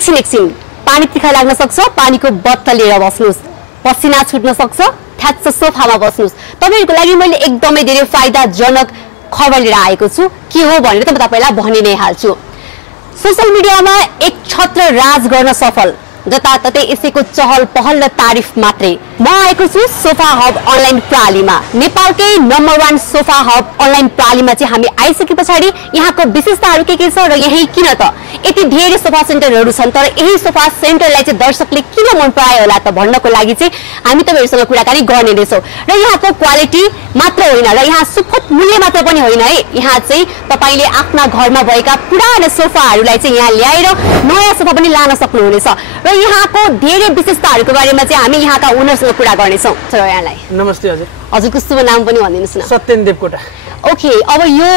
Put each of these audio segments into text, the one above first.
एकछिन पानी तिखा लाग्न सक्छ, पानीको बोतल लिएर बस्नुस्, पसिना छुट्न सक्छ, ठ्याक्क सोफामा बस्नुस्। तपाईहरुको लागि मैले एकदमै धेरै फाइदाजनक खबर लिएर आएको छु। के हो भनेर त म तपाईलाई भनि नै हाल्छु। सोशल मिडियामा एक छत्र राज गर्न सफल, जताततै यसैको चहल पहल र तारिफ मात्रै। म आएको छु सोफा हब अनलाइन प्रणालीमा। नेपालकै नम्बर 1 सोफा हब अनलाइन प्रणालीमा चाहिँ हामी आइसके पछाडि यहाँको विशेषताहरू के छ र यही किन त यति धेरै सोफा सेन्टरहरू छन्, तर यही सोफा सेन्टरलाई चाहिँ दर्शकले किन मन परायो होला त भन्नको लागि चाहिँ हामी तपाईहरुसँग कुराकानी गर्ने नै छौं। र यहाँको क्वालिटी मात्र होइन र यहाँ सुपथ मूल्य मात्र पनि होइन है, यहाँ चाहिँ तपाईले आफ्ना घरमा भएका पुराना सोफाहरूलाई चाहिँ यहाँ ल्याएर नयाँ सोफा पनि लान सक्नुहुनेछ। र यहाँको धेरै विशेषताहरूको बारेमा चाहिँ हामी यहाँका ओनरसँग कुरा गर्नेछौँ। सर यहाँलाई नमस्ते हजुर। हजुरको शुभ नाम पनि भनिदिनुस् न। सत्येन देवकोटा। ओके, अब यो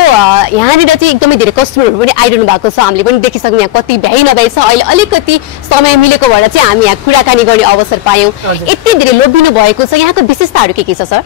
यहाँनिर चाहिँ एकदमै धेरै कस्टमरहरू पनि आइरहनु भएको छ, हामीले पनि देखिसक्यौँ यहाँ कति भ्याइ नभ्याइ छ। अहिले अलिकति समय मिलेको भएर चाहिँ हामी यहाँ कुराकानी गर्ने अवसर पायौँ। यति धेरै लोभिनु भएको छ, यहाँको विशेषताहरू के छ सर?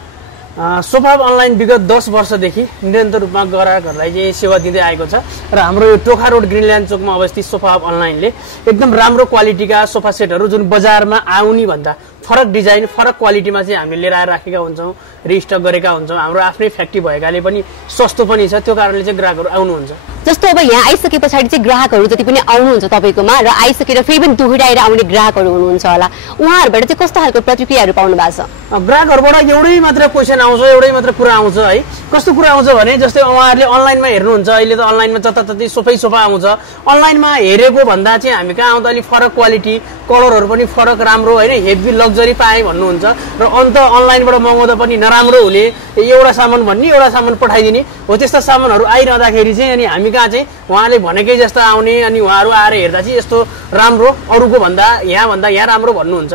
सोफा हब अनलाइन विगत 10 वर्षदेखि निरन्तर रूपमा ग्राहकहरूलाई चाहिँ सेवा दिँदै आएको छ र हाम्रो टोखा रोड ग्रिनल्यान्ड चोकमा अवस्थित सोफा हब अनलाइनले एकदम राम्रो क्वालिटीका सोफा सेटहरू जुन बजारमा आउने भन्दा फरक डिजाइन फरक क्वालिटीमा चाहिँ हामीले लिएर आएर राखेका हुन्छौँ, रिस्टक गरेका हुन्छौँ। हाम्रो आफ्नै फ्याक्ट्री भएकाले पनि सस्तो पनि छ, त्यो कारणले चाहिँ ग्राहकहरू आउनुहुन्छ। जस्तो अब यहाँ आइसके पछाडि चाहिँ ग्राहकहरू जति पनि आउनुहुन्छ तपाईँकोमा र आइसकेर फेरि पनि दोहोऱ्याएर आउने ग्राहकहरू हुनुहुन्छ होला, उहाँहरूबाट चाहिँ कस्तो खालको प्रतिक्रियाहरू पाउनु भएको छ? ग्राहकहरूबाट एउटै मात्र क्वेसन आउँछ, एउटै मात्र कुरा आउँछ है। कस्तो कुरा आउँछ भने जस्तै उहाँहरूले अनलाइनमा हेर्नुहुन्छ, अहिले त अनलाइनमा जताततै सोफा आउँछ, अनलाइनमा हेरेको भन्दा चाहिँ हामी कहाँ आउँदा अलिक फरक क्वालिटी, कलरहरू पनि फरक राम्रो होइन, हेभी लग्जरी पाएँ भन्नुहुन्छ र अन्त अनलाइनबाट मगाउँदा पनि नराम्रो हुने, एउटा सामान भन्ने एउटा सामान पठाइदिने हो, त्यस्ता सामानहरू आइरहँदाखेरि चाहिँ अनि हामी कहाँ चाहिँ उहाँले भनेकै जस्तो आउने अनि उहाँहरू आएर हेर्दा चाहिँ यस्तो राम्रो अरूको भन्दा यहाँ राम्रो भन्नुहुन्छ।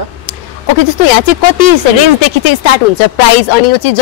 ओके, जस्तो यहाँ चाहिँ कति रेन्जदेखि चाहिँ स्टार्ट हुन्छ प्राइस, अनि यो चाहिँ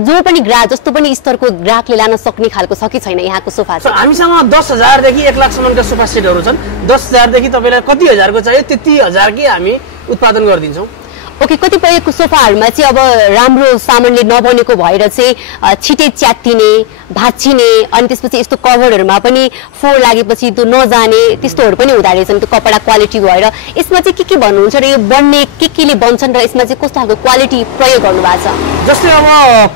जो पनि ग्राहक जस्तो पनि स्तरको ग्राहकले लान सक्ने खालको छ कि छैन यहाँको सोफा चाहिँ? हामीसँग 10,000 देखि 1 लाखसम्मका सोफा सेटहरू छन्। 10,000 देखि तपाईँलाई कति हजारको चाहियो त्यति हजारकै हामी उत्पादन गरिदिन्छौँ। ओके, कतिपय सोफाहरूमा चाहिँ अब राम्रो सामानले नबनेको भएर चाहिँ छिटै च्यात्तिने, भाँचिने, अनि त्यसपछि यस्तो कभरहरूमा पनि फोहोर लागेपछि त्यो नजाने त्यस्तोहरू पनि हुँदो रहेछन् त्यो कपडा क्वालिटी भएर। यसमा चाहिँ के भन्नुहुन्छ र यो बन्ने केले बन्छन् र यसमा चाहिँ कस्तो खालको क्वालिटी प्रयोग गर्नु भएको छ? जस्तै अब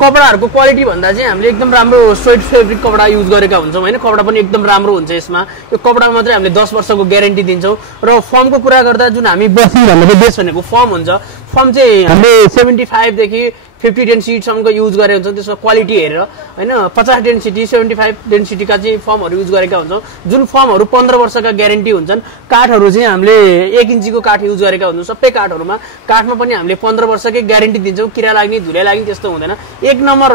कपडाहरूको क्वालिटी भन्दा चाहिँ हामीले एकदम राम्रो स्वेट फेब्रिक कपडा युज गरेका हुन्छौँ होइन, कपडा पनि एकदम राम्रो हुन्छ यसमा। यो कपडामा मात्रै हामीले 10 वर्षको ग्यारेन्टी दिन्छौँ। र फर्मको कुरा गर्दा जुन हामी बस्ने भन्दा बेस भनेको फर्म हुन्छ, फर्म चाहिँ हामीले 75 देखि 50 डेन्सिटीसम्मको युज गरेका हुन्छौँ। त्यसमा क्वालिटी हेरेर होइन 50 डेन्सिटी 75 डेन्सिटीका चाहिँ फर्महरू युज गरेका हुन्छौँ, जुन फर्महरू 15 वर्षका ग्यारेन्टी हुन्छन्। काठहरू चाहिँ हामीले 1 इन्चीको काठ युज गरेका हुन्छौँ। सबै काठमा पनि हामीले 15 वर्षकै ग्यारेन्टी दिन्छौँ, किरा लाग्ने धुले लाग्ने त्यस्तो हुँदैन। 1 नम्बर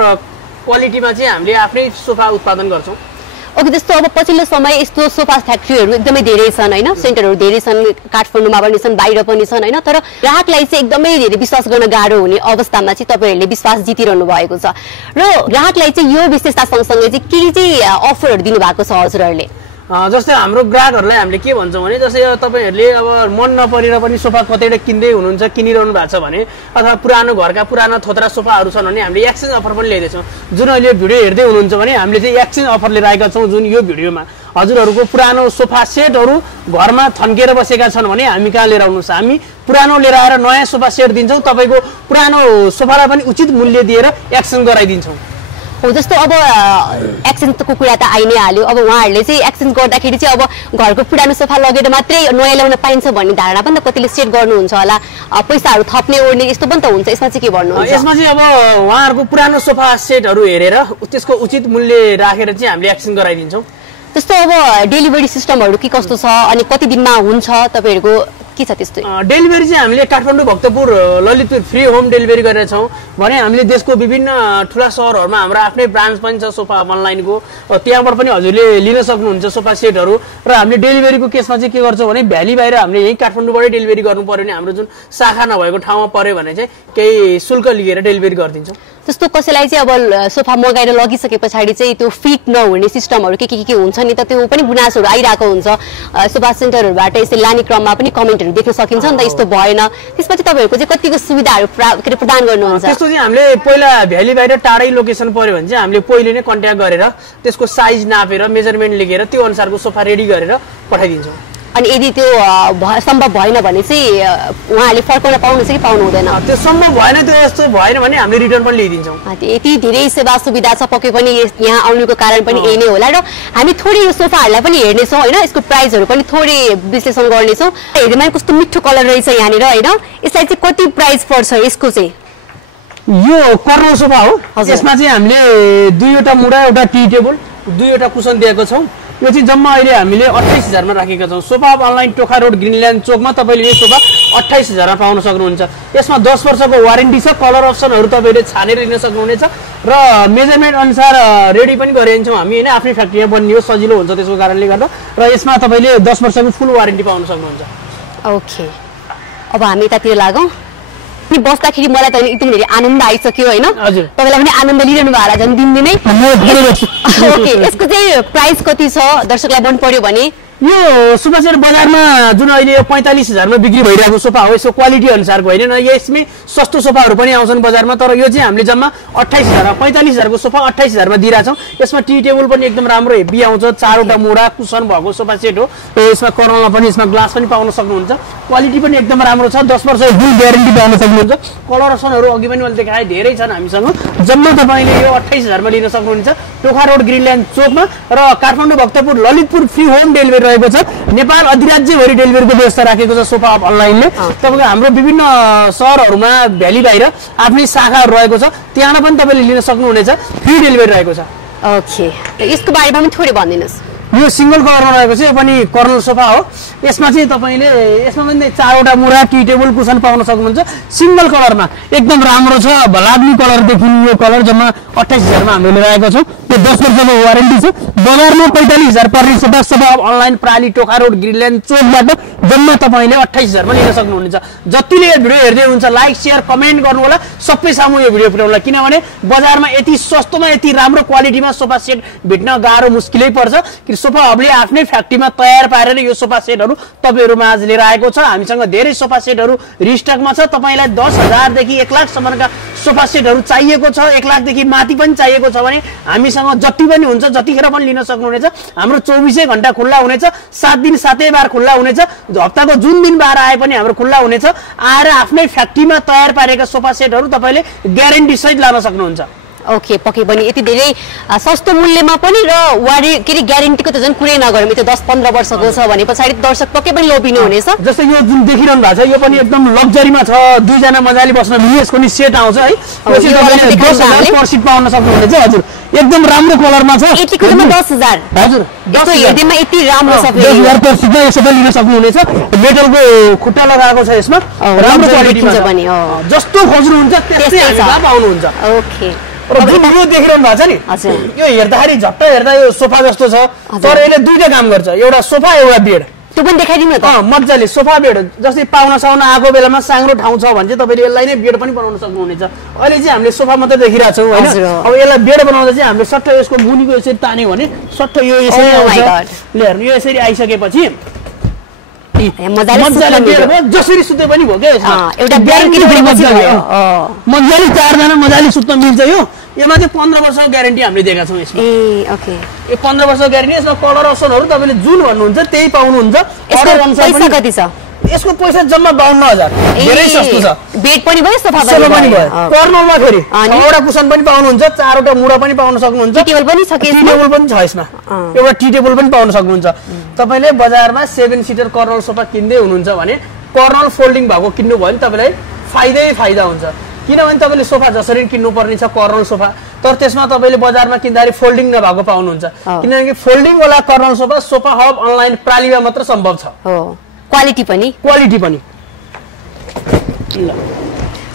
क्वालिटीमा चाहिँ हामीले आफ्नै सोफा उत्पादन गर्छौँ। ओके, जस्तो अब पछिल्लो समय यस्तो सोफा फ्याक्ट्रीहरू एकदमै धेरै छन् होइन, सेन्टरहरू धेरै छन्, काठमाडौँमा पनि छन्, बाहिर पनि छन् होइन, तर ग्राहकलाई चाहिँ एकदमै धेरै विश्वास गर्न गाह्रो हुने अवस्थामा चाहिँ तपाईँहरूले विश्वास जितिरहनु भएको छ र ग्राहकलाई चाहिँ यो विशेषता सँगसँगै चाहिँ के चाहिँ अफरहरू दिनुभएको छ हजुरहरूले? जस्तै हाम्रो ग्राहकहरूलाई हामीले के भन्छौँ भने जस्तै तपाईँहरूले अब मन नपरेर पनि सोफा कतैबाट किन्दै हुनुहुन्छ, किनिरहनु भएको छ भने अथवा पुरानो घरका पुरानो थोत्रा सोफाहरू छन् भने हामीले एक्सचेन्ज अफर पनि ल्याइदिन्छौँ। जुन अहिले भिडियो हेर्दै हुनुहुन्छ भने हामीले चाहिँ एक्सचेन्ज अफर लिएर आएका छौँ। जुन यो भिडियोमा हजुरहरूको पुरानो सोफा सेटहरू घरमा थन्किएर बसेका छन् भने हामी कहाँ लिएर आउनुहोस्, हामी पुरानो लिएर आएर नयाँ सोफा सेट दिन्छौँ, तपाईँको पुरानो सोफालाई पनि उचित मूल्य दिएर एक्सचेन्ज गराइदिन्छौँ। हो, जस्तो अब एक्सचेन्जको कुरा त आइ नै हाल्यो। अब उहाँहरूले चाहिँ एक्सचेन्ज गर्दाखेरि चाहिँ अब घरको पुरानो सोफा लगेर मात्रै नयाँ ल्याउन पाइन्छ भन्ने धारणा पनि त कतिले सेट गर्नुहुन्छ होला, पैसाहरू थप्ने ओर्ने यस्तो पनि त हुन्छ, यसमा चाहिँ के भन्नुहुन्छ? यसमा चाहिँ अब उहाँहरूको पुरानो सोफा सेटहरू हेरेर त्यसको उचित मूल्य राखेर चाहिँ हामीले एक्सचेन्ज गराइदिन्छौँ। जस्तो अब डेलिभरी सिस्टमहरू के कस्तो छ अनि कति दिनमा हुन्छ तपाईँहरूको के छ त्यस्तो? डेलिभरी चाहिँ हामीले Kathmandu, Bhaktapur, Lalitpur free home delivery गरेका छौँ भने हामीले देशको विभिन्न ठुला सहरहरूमा हाम्रो आफ्नै ब्रान्च पनि छ सोफा अनलाइनको, त्यहाँबाट पनि हजुरले लिन सक्नुहुन्छ सोफा सेटहरू। र हामीले डेलिभरीको केसमा चाहिँ के गर्छौँ भने भ्याली बाहिर हामीले यही काठमाडौँबाटै डेलिभरी गर्नु पर्यो भने हाम्रो जुन शाखा नभएको ठाउँमा पर्यो भने चाहिँ केही शुल्क लिएर डेलिभरी गरिदिन्छौँ। जस्तो कसैलाई चाहिँ अब सोफा मगाएर लगिसके पछाडि चाहिँ त्यो फिट नहुने सिस्टमहरू के हुन्छ नि त, त्यो पनि गुनासोहरू आइरहेको हुन्छ सोफा सेन्टरहरूबाट। यसरी लाने क्रममा पनि कमेन्टहरू देख्न सकिन्छ नि त, यस्तो भएन, त्यसपछि तपाईँहरूको चाहिँ कतिको सुविधाहरू प्रदान गर्नुहुन्छ? त्यस्तो चाहिँ हामीले पहिला भ्याली बाहिर टाढै लोकेसन पर्यो भने चाहिँ हामीले पहिले नै कन्ट्याक्ट गरेर त्यसको साइज नापेर मेजरमेन्ट लिएर त्यो अनुसारको सोफा रेडी गरेर पठाइदिन्छौँ। अनि यदि त्यो सम्भव भएन भने चाहिँ उहाँले फर्काउन पाउनुहुन्छ कि पाउनु हुँदैन? त्यो सम्भव भएन, त्यो यस्तो भएन भने हामीले रिटर्न पनि ल्याइदिन्छौँ। यति धेरै सेवा सुविधा छ, पक्कै पनि यहाँ आउनुको कारण पनि यही नै होला। र हामी थोरै यो सोफाहरूलाई पनि हेर्नेछौँ होइन, यसको प्राइसहरू पनि थोरै विश्लेषण गर्नेछौँ। हेर्दैमा कस्तो मिठो कलर रहेछ यहाँनिर होइन, यसलाई चाहिँ कति प्राइस पर्छ यसको चाहिँ? यो कर्नर सोफा हो, यसमा चाहिँ हामीले 2वटा मुढा, एउटा टी टेबल, 2वटा कुसन दिएको छौँ। यो चाहिँ जम्मा अहिले हामीले 28,000 मा राखेका छौँ। Sofa hub online Tokha road Greenland चोकमा तपाईँले यो सोफा 28,000 मा पाउन सक्नुहुन्छ। यसमा 10 वर्षको वारेन्टी छ। कलर अप्सनहरू तपाईँले छानेर लिन सक्नुहुनेछ र मेजरमेन्ट अनुसार रेडी पनि गरिदिन्छौँ हामी होइन, आफ्नै फ्याक्ट्रीमा बनियो, सजिलो हुन्छ त्यसको कारणले गर्दा। र यसमा तपाईँले 10 वर्षको फुल वारेन्टी पाउन सक्नुहुन्छ। ओके, अब हामी यतातिर लागौँ। अनि बस्दाखेरि मलाई त एकदम धेरै आनन्द आइसक्यो होइन, तपाईँलाई पनि आनन्द लिइरहनु भयो होला झन् दिनदिनै। ओके, यसको चाहिँ प्राइस कति छ दर्शकलाई मन पर्यो भने? यो सोफा सेट बजारमा जुन अहिले 45,000 मा बिक्री भइरहेको सोफा हो, यसको क्वालिटी अनुसारको होइन, यसमै सस्तो सोफाहरू पनि आउँछन् बजारमा। तर यो चाहिँ हामीले जम्मा 28,000 45,000 को सोफा 28,000 मा दिइरहेछौँ। यसमा टी टेबल पनि एकदम राम्रो हेभी आउँछ, 4वटा मुढा कुसन भएको सोफा सेट हो। यसमा कर्नरमा पनि यसमा ग्लास पनि पाउन सक्नुहुन्छ। क्वालिटी पनि एकदम राम्रो छ, 10 वर्ष फुल ग्यारेन्टी पाउन सक्नुहुन्छ। कलर अप्सनहरू अघि पनि मैले देखाएँ धेरै छन् हामीसँग। जम्मा तपाईँले यो 28,000 मा लिन सक्नुहुन्छ टोखा रोड ग्रिनल्यान्ड चोकमा। र Kathmandu Bhaktapur Lalitpur free home delivery रहेको छ। नेपाल अधिराज्यभरि डेलिभरीको व्यवस्था राखेको छ सोफा हब अनलाइनले। तपाईँको हाम्रो विभिन्न सहरहरूमा भ्याली बाहिर आफ्नै शाखाहरू रहेको छ, त्यहाँ पनि तपाईँले लिन सक्नुहुनेछ, फ्री डेलिभरी रहेको छ। ओके, यसको बारेमा पनि थोरै भनिदिनुहोस्। यो सिंगल कलरमा रहेको छ, यो पनि कर्नर सोफा हो। यसमा चाहिँ तपाईँले यसमा पनि 4वटा मुढा टी टेबल कुसन पाउन सक्नुहुन्छ सिंगल कलरमा। एकदम राम्रो छ, भलाग्ने कलरदेखि यो कलर जम्मा 28,000 मा हामीले राखेका छौँ। यो 10 वर्षको वारेन्टी छ। बजारमा 45,000 पर्ने सोफा सोफा हब अनलाइन प्राली टोखा रोड ग्रिनल्यान्ड चोकबाट जम्मा तपाईँले 28,000 मा लिन सक्नुहुनेछ। जतिले यो भिडियो हेर्दै हुनुहुन्छ लाइक सेयर कमेन्ट गर्नु होला, सबै सामु यो भिडियो पुर्याउनु होला, किनभने बजारमा यति सस्तोमा यति राम्रो क्वालिटीमा सोफा सेट भेट्न गाह्रो मुस्किलै पर्छ। सोफा हबले आफ्नै फ्याक्ट्रीमा तयार पारेर यो सोफा सेटहरू तपाईँहरू माझ लिएर आएको छ। हामीसँग धेरै सोफा सेटहरू रिस्टकमा छ। तपाईँलाई 10,000 देखि 1 लाख सम्मका सोफा सेटहरू चाहिएको छ, 1 लाख देखि माथि पनि चाहिएको छ भने हामीसँग जति पनि हुन्छ जतिखेर पनि लिन सक्नुहुनेछ। हाम्रो 24 घण्टा खुल्ला हुनेछ, 7 दिन 7 बार खुल्ला हुनेछ। हप्ताको जुन दिन बार आए पनि हाम्रो खुल्ला हुनेछ। आएर आफ्नै फ्याक्ट्रीमा तयार पारेका सोफा सेटहरू तपाईँले ग्यारेन्टी सहित लान सक्नुहुन्छ। ओके, पक्कै पनि यति धेरै सस्तो मूल्यमा पनि र ग्यारेन्टीको त झन् कुरै नगरौँ। यो 10-15 वर्षको छ भने पछाडि दर्शक पक्कै पनि लोभिनु हुनेछ। जस्तै यो जुन देखिरहनु भएको छ यो पनि एकदम लग्जरीमा छ, 2 जना मजाले बस्न मिल्ने यसको नि सेट आउँछ है। यो चाहिँ 10,000 पर सिट पाउन सक्नुहुनेछ। हजुर, एकदम राम्रो कलरमा छ। यतिको त 10,000 हजुर, यस्तो हेर्दैमा यति राम्रो छ। 10,000 पर सिटमा यसो पनि लिन सक्नुहुनेछ। मेटलको खुट्टा लगाएको छ यसमा, राम्रो क्वालिटीमा छ। जस्तो खोज्नुहुन्छ त्यस्तै हामीलाई पाउनुहुन्छ। ओके, र जुन यो देखिरहनु भएको छ नि, यो हेर्दाखेरि झट्ट हेर्दा यो सोफा जस्तो छ, तर यसले दुईटा काम गर्छ, एउटा सोफा एउटा बेड। त्यो पनि देखाइदिनु त। मजाले सोफा बेड जस्तै पाहुना साउना आएको बेलामा साङ्ग्रो ठाउँ छ भने चाहिँ तपाईँले यसलाई नै बेड पनि बनाउन सक्नुहुनेछ। अहिले चाहिँ हामीले सोफा मात्रै देखिरहेको छौँ होइन, अब यसलाई बेड बनाउँदा चाहिँ हामीले सट्ट यसको मुनिको यसरी तान्यो भने सट्ट यो यसरी आउँछ। हेर्नु, यो यसरी आइसकेपछि जसरी सुत्दै पनि भयो क्या, एउटा मजाले 4 जना मजाले सुत्न मिल्छ। यसमा चाहिँ 15 वर्षको ग्यारेन्टी हामीले दिएका छौँ यसमा। यो 15 वर्षको ग्यारेन्टी। यसमा कलर अप्सनहरू तपाईँले जुन भन्नुहुन्छ त्यही पाउनुहुन्छ। पैसा कति छ यसको? पैसा जम्मा 52,000, धेरै सस्तो छ। बेड पनि भयो, सोफा पनि भयो। कर्नरमा फेरि 6वटा कुसन पनि पाउनुहुन्छ, 4वटा मुढा पनि पाउन सक्नुहुन्छ। टेबल पनि छ, टी टेबल पनि छ यसमा, एउटा टी टेबल पनि पाउन सक्नुहुन्छ। तपाईँले बजारमा 7 सिटर कर्नल सोफा किन्दै हुनुहुन्छ भने कर्नल फोल्डिङ भएको किन्नु भयो भने तपाईँलाई फाइदा हुन्छ। किनभने तपाईँले सोफा जसरी किन्नुपर्ने छ कर्नल सोफा, तर त्यसमा तपाईँले बजारमा किन्दाखेरि फोल्डिङ नभएको पाउनुहुन्छ। किनकि फोल्डिङ वाला corner sofa sofa hub online प्रालीमा मात्र सम्भव छ। क्वालिटी पनि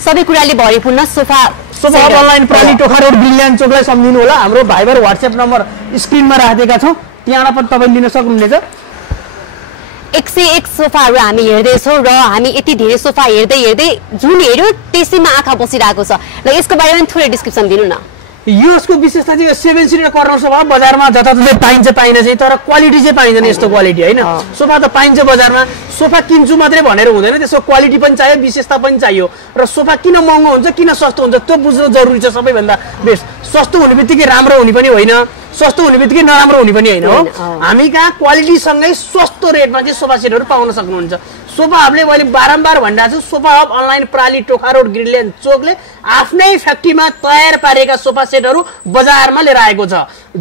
सबै कुराले भरिपूर्ण सोफा हब अनलाइन प्राली टोखा रोड ग्रिनल्यान्ड चोकलाई सम्झिनु होला। हाम्रो भाइबर व्हाट्सएप नम्बर स्क्रिनमा राखेका छौँ, त्यहाँबाट पनि तपाईँले लिन सक्नुहुनेछ। 101 सोफाहरू हामी हेर्दैछौँ र हामी यति धेरै सोफा हेर्दै जुन हेऱ्यो त्यसैमा आँखा बसिरहेको छ। र यसको बारेमा थोरै डिस्क्रिप्सन दिनु न। यसको विशेषता चाहिँ 7 सिटर कर्नर सोफा बजारमा जताततै पाइन्छ चाहिँ, तर क्वालिटी चाहिँ पाइँदैन। यस्तो क्वालिटी होइन, सोफा त पाइन्छ बजारमा, सोफा किन्छु मात्रै भनेर हुँदैन, त्यसको क्वालिटी पनि चाहियो, विशेषता पनि चाहियो। र सोफा किन महँगो हुन्छ किन सस्तो हुन्छ त्यो बुझ्नु जरुरी छ। सबैभन्दा बेस्ट सस्तो हुने बित्तिकै राम्रो हुने पनि होइन, सस्तो हुने बित्तिकै नराम्रो हुने पनि होइन हो हामी कहाँ क्वालिटी सँगै सस्तो रेटमा चाहिँ सोफा सेटहरू पाउन सक्नुहुन्छ सोफा हबले मैले बारम्बार भनिरहेको छु सोफा हब अनलाइन प्राली टोखा रोड ग्रिनल्यान्ड चोकले आफ्नै फ्याक्ट्रीमा तयार पारेका सोफा सेटहरू बजारमा लिएर आएको छ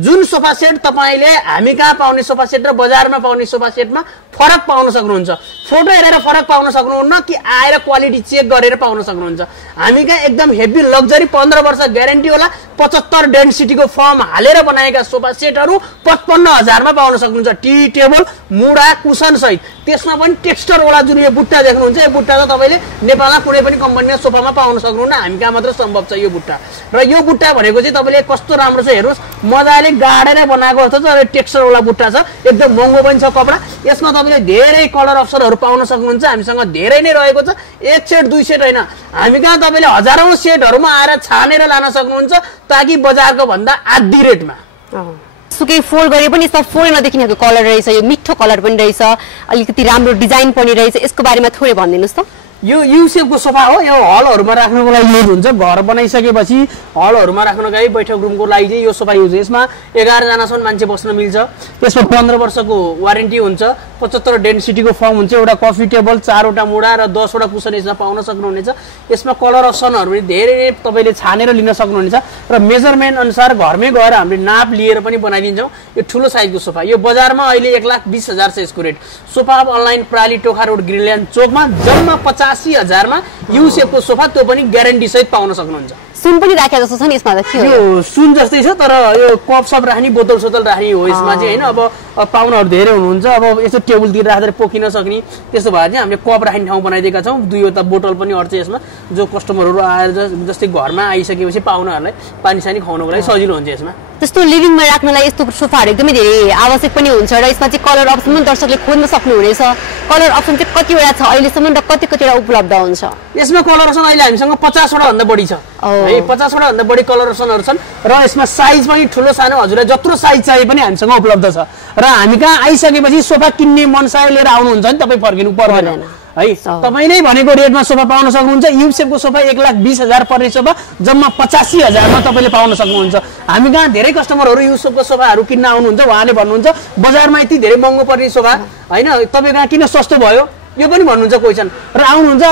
जुन सोफा सेट तपाईले हामी कहाँ पाउने सोफा सेट र बजारमा पाउने सोफा सेटमा फरक पाउन सक्नुहुन्छ फोटो हेरेर फरक पाउन सक्नुहुन्न कि आएर क्वालिटी चेक गरेर पाउन सक्नुहुन्छ हामी कहाँ एकदम हेभी लग्जरी 15 वर्ष ग्यारेन्टी होला 75 डेन्सिटीको फर्म हालेर बनाएका सोफा सेटहरू 55,000 मा पाउन सक्नुहुन्छ टी टेबल मुडा कुसन सहित त्यसमा पनि टेक्सचर वाला जुन यो बुट्टा देख्नुहुन्छ यो बुट्टा त तपाईले नेपालमा कुनै पनि कम्पनीमा सोफामा पाउन सक्नुहुन्न हामी कहाँ मात्र सम्भव छ यो बुट्टा र यो बुट्टा भनेको चाहिँ तपाईले कस्तो राम्रो छ हेर्नुस् मजाले गाडेर बनाएको जस्तो छ टेक्सचर वाला बुट्टा छ एकदम महँगो पनि छ कपडा यसमा तपाईले धेरै कलर अप्सनहरू पाउन सक्नुहुन्छ हामीसँग धेरै नै रहेको छ एक सेट दुई सेट हैन हामी कहाँ तपाईले हजारौं सेटहरुमा आएर छानेर लान सक्नुहुन्छ ताकि बजारको भन्दा आधी रेटमा सुकै फोल्ड गरे पनि यसमा फोल्ड नदेखिनेको कलर रहेछ यो मिठो कलर पनि रहेछ अलिकति राम्रो डिजाइन पनि रहेछ यसको बारेमा थोरै भनिदिनुस् त यो यू शेपको सोफा हो यो हलहरुमा राख्नको लागि युज हुन्छ घर बनाइसकेपछि हलहरुमा राख्नको लागि बैठक रुमको लागि चाहिँ यो सोफा युज यसमा 11 जनासम्म मान्छे बस्न मिल्छ त्यसमा 15 वर्षको वारेन्टी हुन्छ 75 डेन्सिटीको फर्म हुन्छ एउटा कफी टेबल 4 वटा मुडा र 10 वटा कुसन यसमा पाउन सक्नुहुनेछ यसमा कलर अप्सनहरु पनि धेरै तपाईले छानेर लिन सक्नुहुनेछ र मेजरमेन्ट अनुसार घरमै गएर हामीले नाप लिएर पनि बनाइदिन्छौं यो ठूलो साइजको सोफा यो बजारमा अहिले 1,20,000 छ यसको रेट सोफा अनलाइन प्राली टोखा रोड ग्रिनल्यान्ड चोकमा जम्मा 85,000 मा यू शेपको सोफा त्यो पनि ग्यारेन्टी सहित पाउन सक्नुहुन्छ सुन पनि राखेको जस्तो छ नि यसमा त के हो यो सुन जस्तै छ तर यो कप सब राख्ने बोतल सोतल राख्ने हो यसमा चाहिँ हैन अब पाउनहरु धेरै हुनुहुन्छ अब यसो टेबलतिर राखेर पोखिन सक्ने त्यसो भए चाहिँ हामीले कप राख्ने ठाउँ बनाइदिएका छौं दुईवटा बोतल पनि अट्छ यसमा जो कस्टमरहरु आएर जस्तै घरमा आइसकेपछि पाउनहरुलाई पानी सानी खुवाउनको लागि सजिलो हुन्छ यसमा त्यस्तो लिभिङमा राख्नलाई यस्तो सोफाहरु एकदमै धेरै आवश्यक पनि हुन्छ र यसमा चाहिँ कलर अप्सन पनि दर्शकले खोज्न सक्नुहुनेछ कलर अप्सन चाहिँ कतिवटा छ अहिलेसम्म र कतिवटा उपलब्ध हुन्छ यसमा कलर अप्सन अहिले हामीसँग 50 वटा भन्दा बढी छ है 50 वटा भन्दा बढी कलर अप्सनहरु छन् र यसमा साइज पनि ठूलो सानो हजुरलाई जत्रो साइज चाहिए पनि हामीसँग उपलब्ध छ र हामी कहाँ आइसकेपछि सोफा किन्ने मनसाय लिएर आउनुहुन्छ नि तपाई फर्किनु पर्दैन है तपाई नै भनेको रेटमा सोफा पाउन सक्नुहुन्छ यू शेपको सोफा 1,20,000 पर्ने सोफा जम्मा 85,000 मा तपाईले पाउन सक्नुहुन्छ हामी कहाँ धेरै कस्टमरहरु यू शेपको सोफाहरु किन्न आउनुहुन्छ उहाँले भन्नुहुन्छ बजारमा यति धेरै महँगो पर्ने सोफा हैन तपाई कहाँ किन सस्तो भयो यो पनि भन्नुहुन्छ क्वेशन र आउनुहुन्छ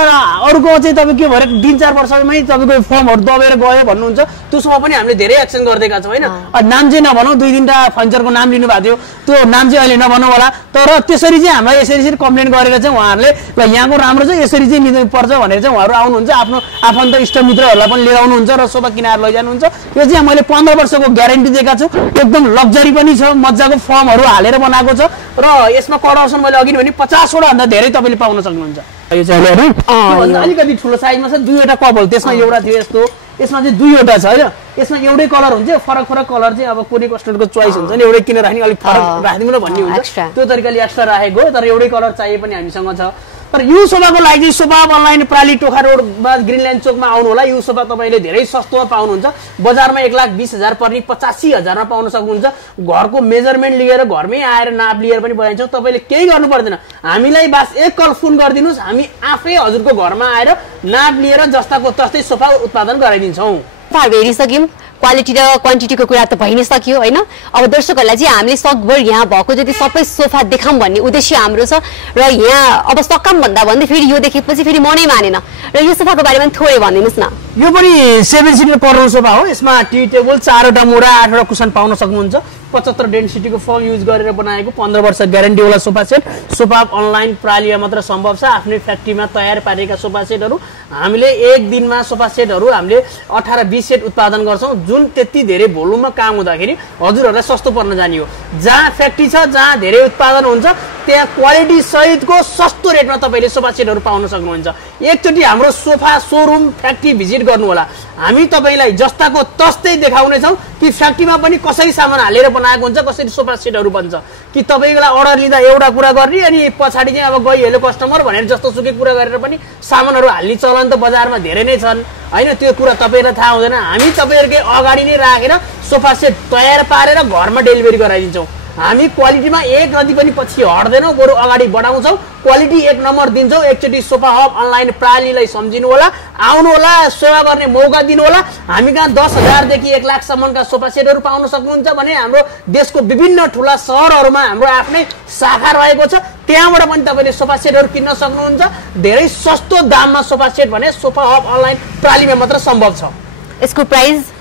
अरुको चाहिँ तपाई के भरे 3-4 वर्षमै तपाईको फर्महरु दबेर गयो भन्नुहुन्छ त्यसमा पनि हामीले धेरै एक्सन गर्दैका छौं हैन नाम चाहिँ नभनौ 2 दिनटा फर्निचरको नाम लिनु भएको थियो त्यो नाम चाहिँ अहिले नभनौ होला तर त्यसरी चाहिँ हामीलाई यसरी कम्प्लेन गरेर चाहिँ उहाँहरुले ल यहाँको राम्रो छ यसरी चाहिँ लिनु पर्छ भनेर चाहिँ उहाँहरु आउनुहुन्छ आफ्नो आफन्त इष्टमित्रहरुलाई पनि लिएर आउनुहुन्छ र सोफा किनेर लैजानुहुन्छ यो चाहिँ मैले 15 वर्षको ग्यारेन्टी दिएका छु एकदम लग्जरी पनि छ मज्जाको फर्महरु हालेर बनाएको छ र यसमा कलर अप्सन मैले अघि भने 50 वटा भन्दा धेरै तपाईले पाउन सक्नुहुन्छ यो चाहिँ हैन अलिकति ठूलो साइजमा छ दुईवटा कप हो त्यसमा एउटा थियो यस्तो यसमा चाहिँ दुईवटा छ हैन यसमा एउटै कलर हुन्छ फरक फरक कलर चाहिँ अब कुनै कस्टमरको चोइस हुन्छ नि एउटै किन राख्ने अलिक फरक राख्दिनु न भन्ने हुन्छ त्यो तरिकाले एक्स्ट्रा राखेको तर एउटै कलर चाहिए पनि हामीसँग छ तर यो सोफाको लागि सोफा अनलाइन प्राली टोखा रोडमा ग्रिनल्यान्ड चोकमा आउनु होला यो सोफा तपाईले धेरै सस्तोमा पाउनुहुन्छ बजारमा 1,20,000 पर्ने 85,000 मा पाउन सक्नुहुन्छ घरको मेजरमेन्ट लिएर घरमै आएर नाप लिएर पनि बनाइन्छ तपाईले केही गर्नु पर्दैन हामीलाई बस एक कल फोन गरिदिनुस् हामी आफै हजुरको घरमा आएर नाप लिएर जस्ताको तस्तै सोफा उत्पादन गराइदिन्छौं हेरिसक्यौं क्वालिटी र क्वान्टिटीको कुरा त भइ नै सक्यो हैन अब दर्शकहरुलाई चाहिँ हामीले सकभर यहाँ भएको जति सबै सोफा देखाउँ भन्ने उद्देश्य हाम्रो छ र यहाँ अब सकम भन्दा फेरि यो देखेपछि फेरि मनै मानेन र यो सोफाको बारेमा थोरै भनिदिनुस् न यो पनि 7 सिटर कर्नर सोफा हो यसमा टी टेबल 4 वटा मुडा 8 वटा कुसन पाउन सक्नुहुन्छ 75 डेन्सिटीको फर्म युज गरेर बनाएको 15 वर्ष ग्यारेन्टी वाला सोफा सेट सोफा अनलाइन प्रालिया मात्र सम्भव छ आफ्नै फ्याक्ट्रीमा तयार पारेका सोफा सेटहरु हामीले एक दिनमा सोफा सेटहरु हामीले 18-20 सेट उत्पादन गर्छौं जुन त्यति धेरै भोल्युममा काम हुँदाखेरि हजुरहरुलाई सस्तो पर्न जाने हो जहाँ फ्याक्ट्री छ जहाँ धेरै उत्पादन हुन्छ त्यहाँ क्वालिटी सहितको सस्तो रेटमा तपाईले सोफा सेटहरु पाउन सक्नुहुन्छ एकचोटी हाम्रो सोफा शोरूम फ्याक्ट्री भिजिट गर्नु होला हामी तपाईलाई जस्ताको तस्तै देखाउने छौं कि फ्याक्ट्रीमा पनि कसरी सामान हालेर बनाएको हुन्छ कसरी सोफा सेटहरु बन्छ कि तपाईलाई अर्डर लिँदा एउटा कुरा गर्ने अनि पछाडी चाहिँ अब गइहेलो कस्टमर भनेर जस्तो सुकै कुरा गरेर पनि सामानहरु हाल्ने चलन त बजारमा धेरै नै छन् हैन त्यो कुरा तपाईलाई थाहा हुँदैन हामी तपाईहरुकै अगाडि नै राखेर सोफा सेट तयार पारेर घरमा डेलिभरी गराइदिन्छौं हामी क्वालिटीमा एक रति पनि पछि हट्दैनौँ, बरु अगाडि बढाउँछौँ, क्वालिटी 1 नम्बर दिन्छौँ। एकचोटि सोफा हब अनलाइन प्रालीलाई सम्झिनु होला, आउनु होला, सेवा गर्ने मौका दिनु होला। हामी कहाँ 10,000 देखि 1 लाखसम्मका सोफा सेटहरू पाउन सक्नुहुन्छ भने हाम्रो देशको विभिन्न ठुला सहरहरूमा हाम्रो आफ्नै शाखा रहेको छ, त्यहाँबाट पनि तपाईँले सोफा सेटहरू किन्न सक्नुहुन्छ। धेरै सस्तो दाममा सोफा सेट भने सोफा हब अनलाइन प्रालीमा मात्र सम्भव छ। यसको प्राइस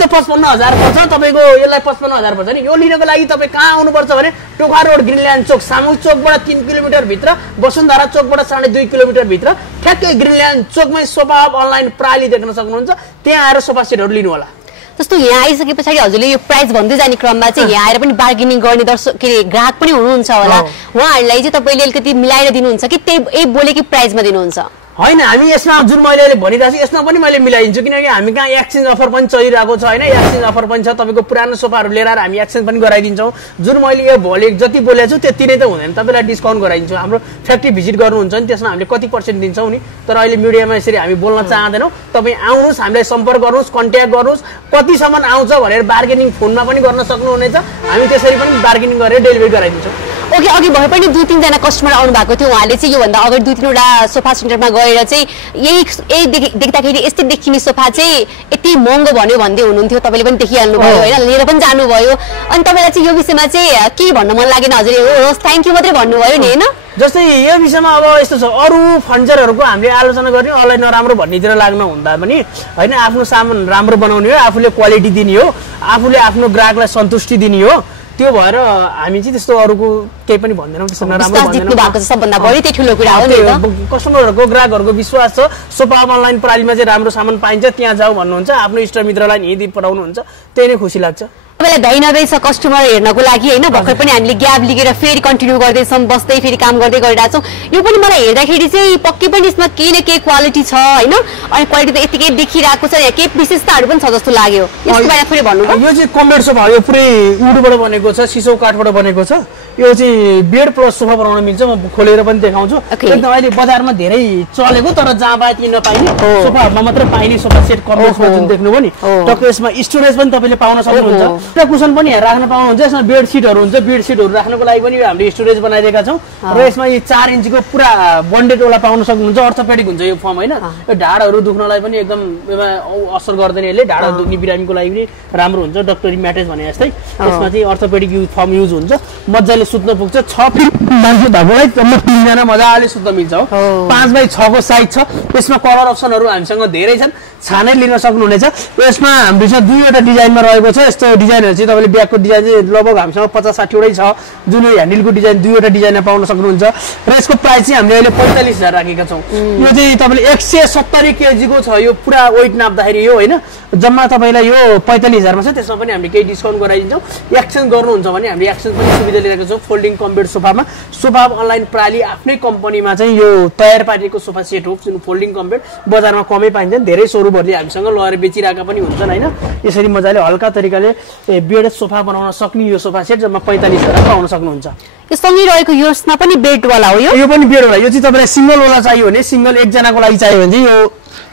त 55,000 पर्छ तपाईँको। यसलाई 55,000 पर्छ नि। यो लिनको लागि तपाईँ कहाँ आउनुपर्छ भने टोका रोड ग्रिनल्यान्ड चोक, सामुक चोकबाट 3 किलोमिटर भित्र, वसुन्धरा चोकबाट 2.5 किलोमिटर भित्र, ठ्याक्कै ग्रिनल्यान्ड चोकमै सोफा हब अनलाइन प्राली देख्न सक्नुहुन्छ। त्यहाँ आएर सोफा सेटहरू लिनु होला। जस्तो यहाँ आइसके पछाडि हजुरले यो प्राइस भन्दै जाने क्रममा चाहिँ यहाँ आएर पनि बार्गेनिङ गर्ने दर्शक के ग्राहक पनि हुनुहुन्छ होला, उहाँहरूलाई चाहिँ तपाईँले अलिकति मिलाएर दिनुहुन्छ कि त्यही बोलेकै प्राइसमा दिनुहुन्छ? होइन, हामी यसमा जुन मैले अहिले भनिरहेको छु यसमा पनि मैले मिलाइदिन्छु, किनकि हामी कहाँ एक्सचेन्ज अफर पनि चलिरहेको छ होइन। एक्सचेन्ज अफर पनि छ, तपाईँको पुरानो सोफाहरू लिएर आएर हामी एक्सचेन्ज पनि गराइदिन्छौँ। जुन मैले यो जति बोलेको छु त्यति नै त हुँदैन, तपाईँलाई डिस्काउन्ट गराइदिन्छौँ। हाम्रो फ्याक्ट्री भिजिट गर्नुहुन्छ नि, त्यसमा हामीले कति % दिन्छौँ नि, तर अहिले मिडियामा यसरी हामी बोल्न चाहँदैनौँ। तपाईँ आउनुहोस्, हामीलाई सम्पर्क गर्नुहोस्, कन्ट्याक्ट गर्नुहोस्, कतिसम्म आउँछ भनेर बार्गेनिङ फोनमा पनि गर्न सक्नुहुनेछ। हामी त्यसरी पनि बार्गेनिङ गरेर डेलिभरी गराइदिन्छौँ। ओके, अघि भए पनि 2-3 जना कस्टमर आउनु भएको थियो, उहाँले चाहिँ योभन्दा अगाडि 2-3वटा सोफा सेन्टरमा गएर चाहिँ यही देख्दाखेरि यस्तै देखिने सोफा चाहिँ यति महँगो भन्यो भन्दै हुनुहुन्थ्यो। तपाईँले पनि देखिहाल्नु भयो होइन, लिएर पनि जानुभयो। अनि तपाईँलाई चाहिँ यो विषयमा चाहिँ के भन्न मन लागेन हजुर? होस्, थ्याङ्क यू मात्रै भन्नुभयो नि होइन? जस्तै यो विषयमा अब यस्तो छ, अरू फर्निचरहरूको हामीले आलोचना गर्ने, अरूलाई नराम्रो भन्नेतिर लाग्नु हुँदा पनि होइन, आफ्नो सामान राम्रो बनाउने हो, आफूले क्वालिटी दिने हो, आफूले आफ्नो ग्राहकलाई सन्तुष्टि दिने हो। त्यो भएर हामी चाहिँ त्यस्तो अरूको केही पनि भन्दैनौँ, त्यस्तो नराम्रो भन्दैनौँ। सबभन्दा बढी त्यही ठुलो कुरा हो नि त। कस्टमरहरूको ग्राहकहरूको विश्वास छ सोफा हब अनलाइन प्रालीमा चाहिँ राम्रो सामान पाइन्छ, त्यहाँ जाऊ भन्नुहुन्छ, आफ्नो इष्टमित्रलाई यदि पठाउनुहुन्छ त्यही नै खुसी लाग्छ। तपाईँलाई धन्यवाद छ कस्टमर हेर्नको लागि होइन। भर्खर पनि हामीले ग्याप लिएर फेरि कन्टिन्यू गर्दैछौँ, बस्दै फेरि काम गर्दै गरिरहेछौँ। यो पनि मलाई हेर्दाखेरि चाहिँ पक्कै पनि यसमा केही न केही क्वालिटी छ होइन, अनि क्वालिटी त यतिकै देखिरहेको छ, यहाँ केही विशेषताहरू पनि छ जस्तो लाग्यो। यसको बारेमा थोरै भन्नु। यो चाहिँ कम्बेड सोफा, यो पुरै वुडबाट बनेको छ, सिसो काठबाट बनेको छ। यो चाहिँ बेड प्लस सोफा बनाउन मिल्छ, म खोलेर पनि देखाउँछु। एकदम अहिले बजारमा धेरै चलेको तर जहाँ पाए त्यही नपाइने सोफाहरूमा मात्र पाइने सोफा सेट कम्बेड सोफा जुन देख्नुभयो नि, टक्कै यसमा स्टोरेज पनि तपाईँले पाउन सक्नुहुन्छ, कुसन पनि यहाँ राख्न पाउनुहुन्छ। यसमा बेडसिटहरू हुन्छ, बेडसिटहरू राख्नको लागि पनि हामीले स्टोरेज बनाइदिएका छौँ। र यसमा यो 4 इन्चको पुरा बन्डेडवाला पाउन सक्नुहुन्छ। अर्थोपेडिक हुन्छ यो फर्म होइन, यो ढाडहरू दुख्नलाई पनि एकदम असर गर्दैन यसले, ढाडहरू दुख्ने बिरामीको लागि पनि राम्रो हुन्छ, डक्टरी म्याट्रेस भने जस्तै। यसमा चाहिँ अर्थोपेडिक फर्म युज हुन्छ, मजाले सुत्न पुग्छ। 6 फिट मान्छे भएकोलाई 3 जना मजाले सुत्न मिल्छ हो। 5x6 को साइज छ। यसमा कलर अप्सनहरू हामीसँग धेरै छन्, छानेर लिन सक्नुहुनेछ। यसमा हामीसँग 2वटा डिजाइनमा रहेको छ। यस्तो डिजाइनहरू चाहिँ तपाईँले ब्यागको डिजाइन चाहिँ लगभग हामीसँग 50-60 वटै छ, जुन ह्यान्डलको डिजाइन 2वटा डिजाइनमा पाउन सक्नुहुन्छ। र यसको प्राइस चाहिँ हामीले अहिले 45,000 राखेका छौँ। यो चाहिँ तपाईँले 170 केजीको छ, यो पुरा वेट नाप्दाखेरि यो होइन, जम्मा तपाईँलाई यो 45,000मा छ। त्यसमा पनि हामीले केही डिस्काउन्ट गराइदिन्छौँ। एक्सचेन्ज गर्नुहुन्छ भने हामीले एक्सचेन्ज पनि सुविधा लिएको छौँ। फोल्डिङ कम्बेड सोफामा सोफा हब अनलाइन प्राली आफ्नै कम्पनीमा चाहिँ यो तयार पारिएको सोफा सेट हो, जुन फोल्डिङ कम्बेड बजारमा कमै पाइन्छ। धेरै सोरुमहरूले हामीसँग लगेर बेचिरहेका पनि हुन्छन् होइन। यसरी मजाले हल्का तरिकाले बेड सोफा बनाउन सक्ने यो सोफा सेट जम्मा 45,000 पाउन सक्नुहुन्छ। यो सँगै रहेको यसमा पनि बेडवाला हो? यो पनि बेडवाला। यो चाहिँ तपाईँलाई सिङ्गलवाला चाहियो भने, सिङ्गल एकजनाको लागि चाहियो भने चाहिँ यो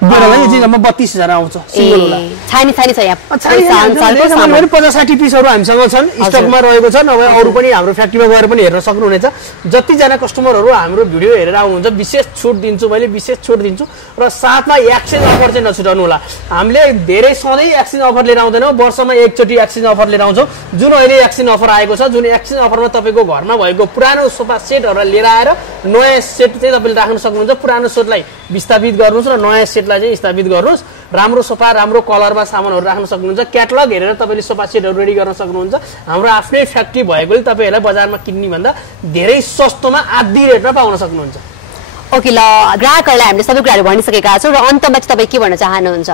बेडवाला यो चाहिँ जम्मा 32,000 आउँछ सिङ्गलवाला। छानी छ यहाँ 50-60 पिसहरू हामीसँग छन्, स्टकमा रहेको छ। नभए अरू पनि हाम्रो फ्याक्ट्रीमा गएर पनि हेर्न सक्नुहुनेछ। जतिजना कस्टमरहरू हाम्रो भिडियो हेरेर आउनुहुन्छ विशेष छुट दिन्छु, मैले विशेष छुट दिन्छु। र साथमा एक्सचेन्ज अफर चाहिँ नछुटाउनु होला। हामीले धेरै सधैँ एक्सचेन्ज अफर लिएर आउँदैनौँ, वर्षमा एकचोटि एक्सचेन्ज अफर लिएर आउँछौँ। जुन अहिले एक्सचेन्ज अफर आएको छ, जुन एक्सचेन्ज अफरमा तपाईँको घरमा भएको पुरानो सोफा सेटहरूलाई लिएर आएर नयाँ सेट चाहिँ तपाईँले राख्न सक्नुहुन्छ। पुरानो सेटलाई विस्थापित गर्नुहोस् र नयाँ सेटलाई चाहिँ स्थापित गर्नुहोस्। राम्रो सोफा, राम्रो कलरमा सामानहरू राख्न सक्नुहुन्छ। क्याटलग हेरेर तपाईँले सोफा सेटहरू रेडी गर्न सक्नुहुन्छ। हाम्रो आफ्नै फ्याक्ट्री भएकोले तपाईँहरूलाई बजारमा किन्ने भन्दा धेरै सस्तोमा आधी रेटमा पाउन सक्नुहुन्छ। ओके ल, ग्राहकहरूलाई हामीले सबै कुराहरू भनिसकेका छौँ र अन्तमा चाहिँ तपाईँ के भन्न चाहनुहुन्छ?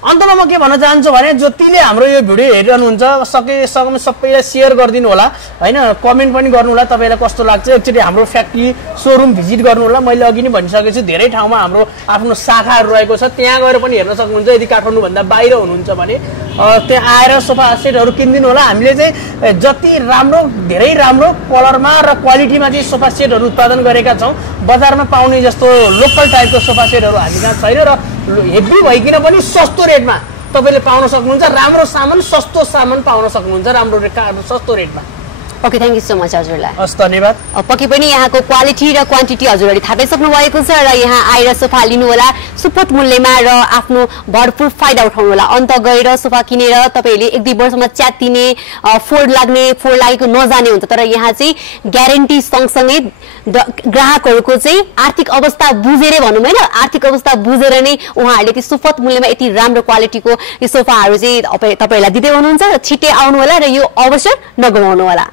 अन्तमा म के भन्न चाहन्छु भने जतिले हाम्रो यो भिडियो हेरिरहनुहुन्छ सकेसम्म सबैलाई सेयर गरिदिनु होला होइन, कमेन्ट पनि गर्नु होला तपाईँलाई कस्तो लाग्छ। एकचोटि हाम्रो फ्याक्ट्री सोरुम भिजिट गर्नु होला। मैले अघि नै भनिसकेको छु धेरै ठाउँमा हाम्रो आफ्नो शाखाहरू रहेको छ, त्यहाँ गएर पनि हेर्न सक्नुहुन्छ। यदि काठमाडौँभन्दा बाहिर हुनुहुन्छ भने त्यहाँ आएर सोफा सेटहरू किनिदिनु होला। हामीले चाहिँ जति राम्रो, धेरै राम्रो कलरमा र क्वालिटीमा चाहिँ सोफा सेटहरू उत्पादन गरेका छौँ। बजारमा पाउने जस्तो लोकल टाइपको सोफा सेटहरू हामी कहाँ छैन र हेभी भइकन पनि सस्तो रेटमा तपाईँले पाउन सक्नुहुन्छ। राम्रो सामान, सस्तो सामान पाउन सक्नुहुन्छ राम्रो सस्तो रेटमा। Okay thank you so much हजुरलाई हस् धन्यवाद पक्कै पनि यहाँको क्वालिटी र क्वान्टिटी हजुरहरूले थाहा पाइसक्नु भएको छ र यहाँ आएर सोफा लिनु होला सुपथ मूल्यमा र आफ्नो भरपुर फाइदा उठाउनु होला अन्त गएर सोफा किनेर तपाईहरुले 1-2 वर्षमा च्यातिने फोहोर लागेको नजाने हुन्छ तर यहाँ चाहिँ ग्यारेन्टी सँगसँगै ग्राहकहरूको चाहिँ आर्थिक अवस्था बुझेरै भनौं हैन आर्थिक अवस्था बुझेर नै उहाँहरूले त्यो सुपथ मूल्यमा यति राम्रो क्वालिटीको यो सोफाहरू चाहिँ तपाईहरुलाई दिदै हुनुहुन्छ र छिट्टै आउनु होला र यो अवसर नगुमाउनु होला